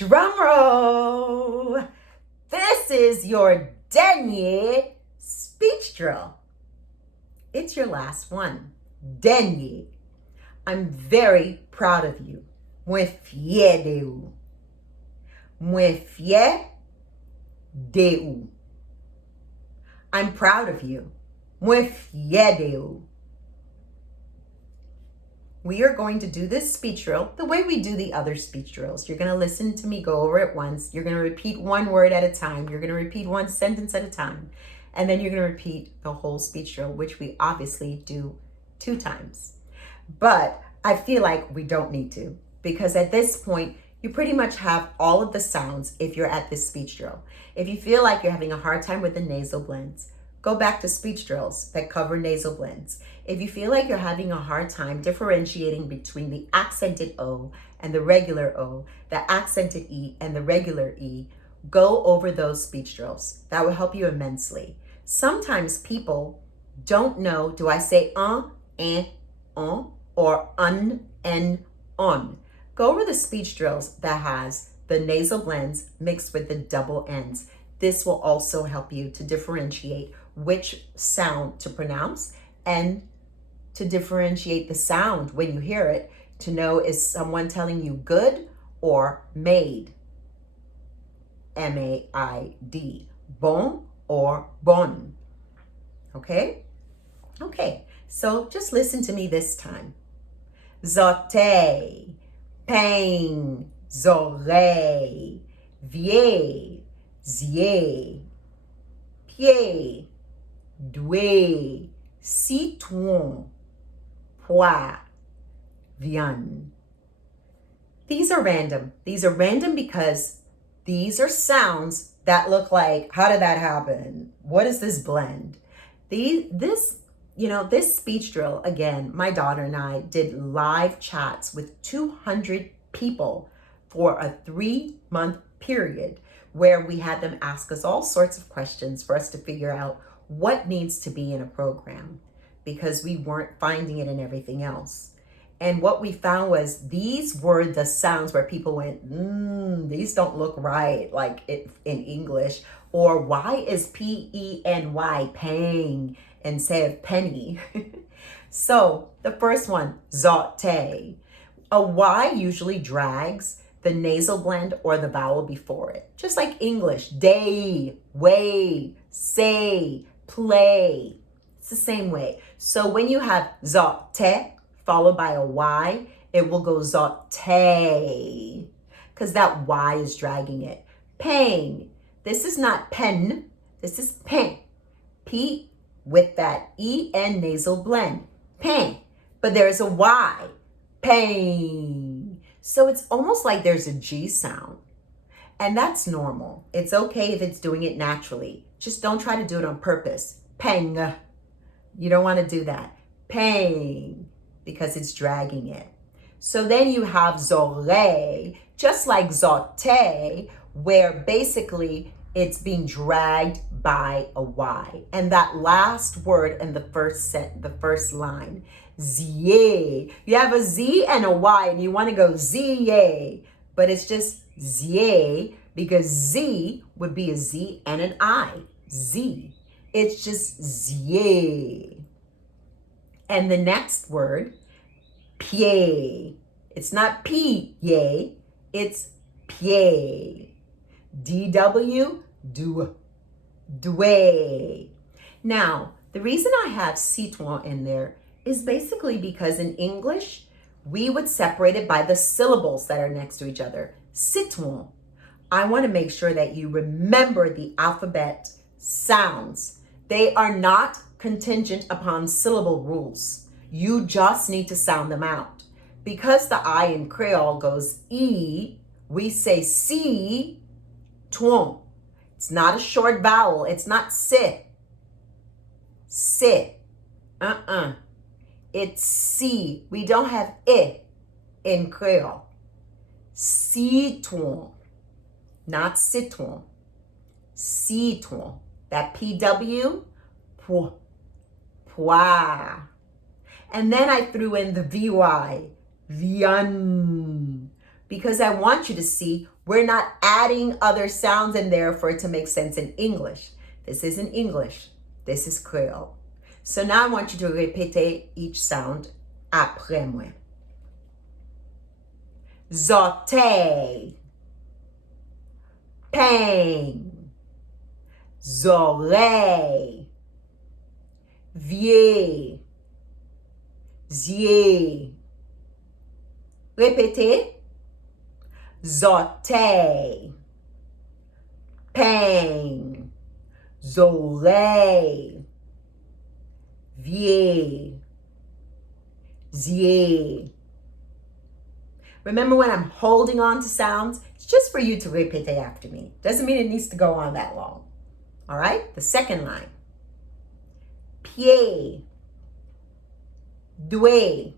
Drum roll! This is your dernier speech drill. It's your last one. Dernier. I'm very proud of you. Mwen fier de ou. Mwen fier de ou. I'm proud of you. Mwen fier de ou. We are going to do this speech drill the way we do the other speech drills. You're going to listen to me go over it once. You're going to repeat one word at a time. You're going to repeat one sentence at a time. And then you're going to repeat the whole speech drill, which we obviously do 2 times. But I feel like we don't need to, because at this point, you pretty much have all of the sounds if you're at this speech drill. If you feel like you're having a hard time with the nasal blends, go back to speech drills that cover nasal blends. If you feel like you're having a hard time differentiating between the accented O and the regular O, the accented E and the regular E, go over those speech drills. That will help you immensely. Sometimes people don't know, do I say and, or and on? Go over the speech drills that has the nasal blends mixed with the double N's. This will also help you to differentiate which sound to pronounce and to differentiate the sound when you hear it, to know is someone telling you good or made. M-A-I-D. Bon or bon. Okay? Okay, so just listen to me this time. Zote, pain, zoreille, vie, zie, pied, doué, citron, pois, viande. These are random. These are random because these are sounds that look like, how did that happen? What is this blend? This speech drill, again, my daughter and I did live chats with 200 people for a 3-month period where we had them ask us all sorts of questions for us to figure out what needs to be in a program, because we weren't finding it in everything else. And what we found was these were the sounds where people went, these don't look right, like it in English. Or why is P-E-N-Y, paying, instead of penny? So the first one, zote. A Y usually drags the nasal blend or the vowel before it. Just like English, day, way, say, play. It's the same way. So when you have zote followed by a Y, it will go zote, because that Y is dragging it. Pain. This is not pen. This is pen. P with that E-N nasal blend. Pain. But there's a Y. Pain. So it's almost like there's a G sound. And that's normal. It's okay if it's doing it naturally. Just don't try to do it on purpose. Pang. You don't want to do that. Pain. Because it's dragging it. So then you have zore, just like zote, where basically it's being dragged by a Y. And that last word in the first line, zie. You have a Z and a Y and you want to go zie, but it's just zie, because Z would be a Z and an I. Z. It's just zie. And the next word, pied. It's not P-yay, it's pied. D-W, do, doué. Now, the reason I have citron in there is basically because in English, we would separate it by the syllables that are next to each other. Citron. I want to make sure that you remember the alphabet sounds. They are not contingent upon syllable rules. You just need to sound them out. Because the I in Creole goes E, we say si, ton. It's not a short vowel. It's not sit. Sit. It's si. We don't have I in Creole. Citron. Not citron. Citron. That PW, pois. And then I threw in the VY, viande. because I want you to see we're not adding other sounds in there for it to make sense in English. This isn't English. This is Creole. So now I want you to répéter each sound après moi. Zorteil, pain, oreille, vier, zier. Répétez. Zorteil, pain, oreille, vier, zier. Remember, when I'm holding on to sounds, it's just for you to repeat after me. Doesn't mean it needs to go on that long. All right? The second line. Pied, doigt,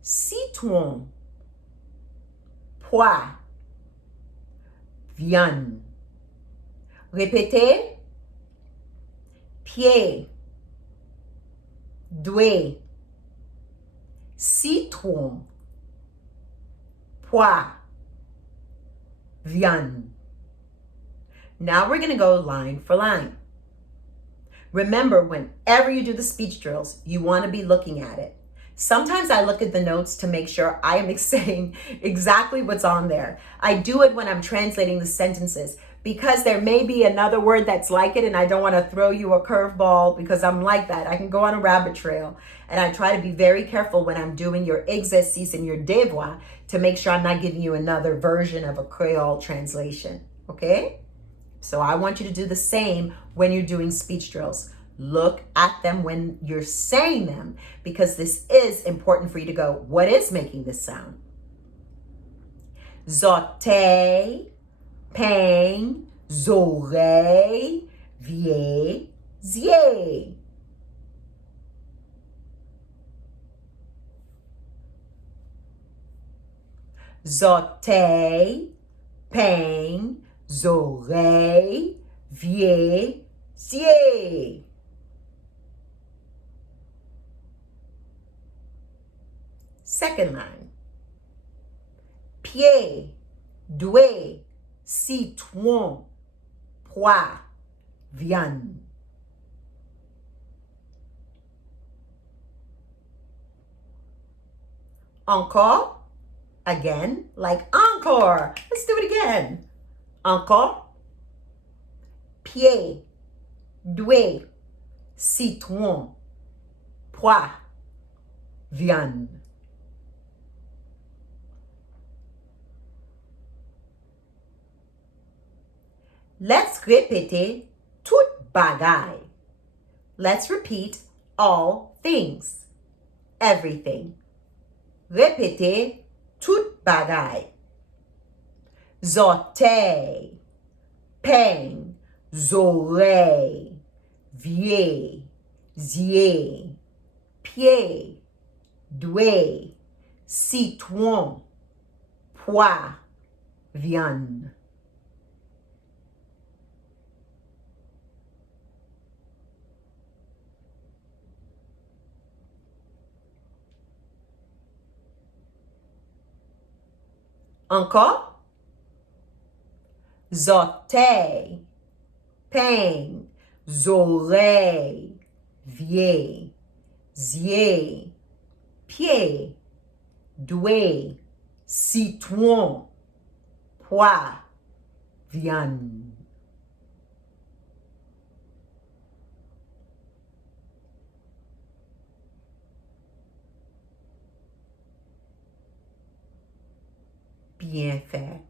citron, pois, viande. Répétez. Pied, doigt, citron, pois, viande. Now we're going to go line for line. Remember, whenever you do the speech drills, you want to be looking at it. Sometimes I look at the notes to make sure I am saying exactly what's on there. I do it when I'm translating the sentences because there may be another word that's like it, and I don't want to throw you a curveball because I'm like that. I can go on a rabbit trail, and I try to be very careful when I'm doing your exercice and your devoir to make sure I'm not giving you another version of a Creole translation, okay? So I want you to do the same when you're doing speech drills. Look at them when you're saying them, because this is important for you to go, what is making this sound? Zote, pain, zorei, vie, zie. Zote, pain, zorei, vie, zie. Second line. Pied, doigt, citron, pois, viande. Encore. Again, like encore. Let's do it again. Encore. Pied, doigt, citron, pois, viande. Let's répéter toute bagaille. Let's repeat all things. Everything. Répétez toute bagaille. Zoteil, pain, oreille, vie, zier, pied, doigt, citron, pois, viande. Encore. Zoteil, pain, oreille, vie, zier, pied, doigt, citron, pois, viande. Bien fait.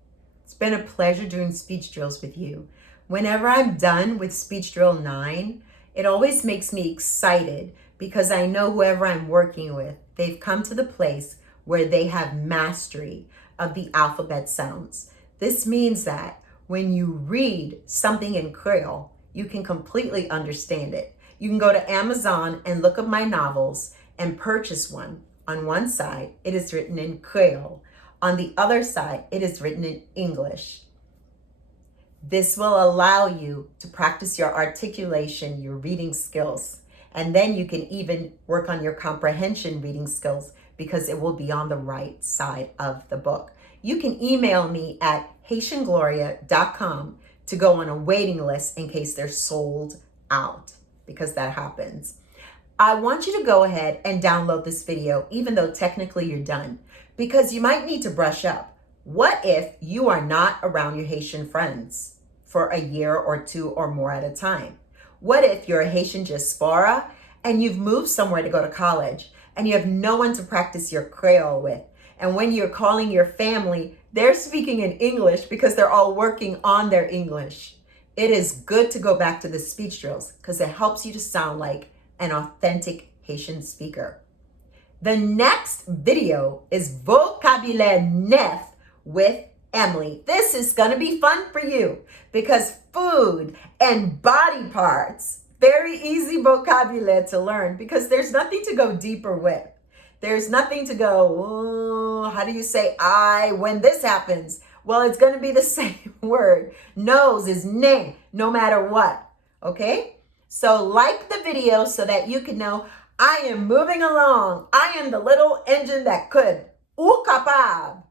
It's been a pleasure doing speech drills with you. Whenever I'm done with speech drill 9, it always makes me excited because I know whoever I'm working with, they've come to the place where they have mastery of the alphabet sounds. This means that when you read something in Creole, you can completely understand it. You can go to Amazon and look up my novels and purchase one. On one side, it is written in Creole. On the other side, it is written in English. This will allow you to practice your articulation, your reading skills, and then you can even work on your comprehension reading skills because it will be on the right side of the book. you can email me at haitiangloria.com to go on a waiting list in case they're sold out, because that happens. I want you to go ahead and download this video, even though technically you're done, because you might need to brush up. What if you are not around your Haitian friends for a year or two or more at a time? What if you're a Haitian diaspora and you've moved somewhere to go to college and you have no one to practice your Creole with? And when you're calling your family, they're speaking in English because they're all working on their English. It is good to go back to the speech drills because it helps you to sound like an authentic Haitian speaker. The next video is Vocabulaire Neuf with Emily. This is going to be fun for you because food and body parts, very easy vocabulary to learn because there's nothing to go deeper with. There's nothing to go, oh, how do you say I when this happens? Well, it's going to be the same word. Nose is ne, no matter what. Okay? So like the video so that you can know I am moving along. I am the little engine that could. Ou capable.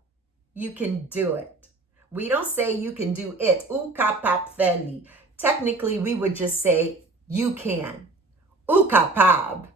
You can do it. We don't say you can do it. Ou capable. Technically, we would just say you can. Ou capable.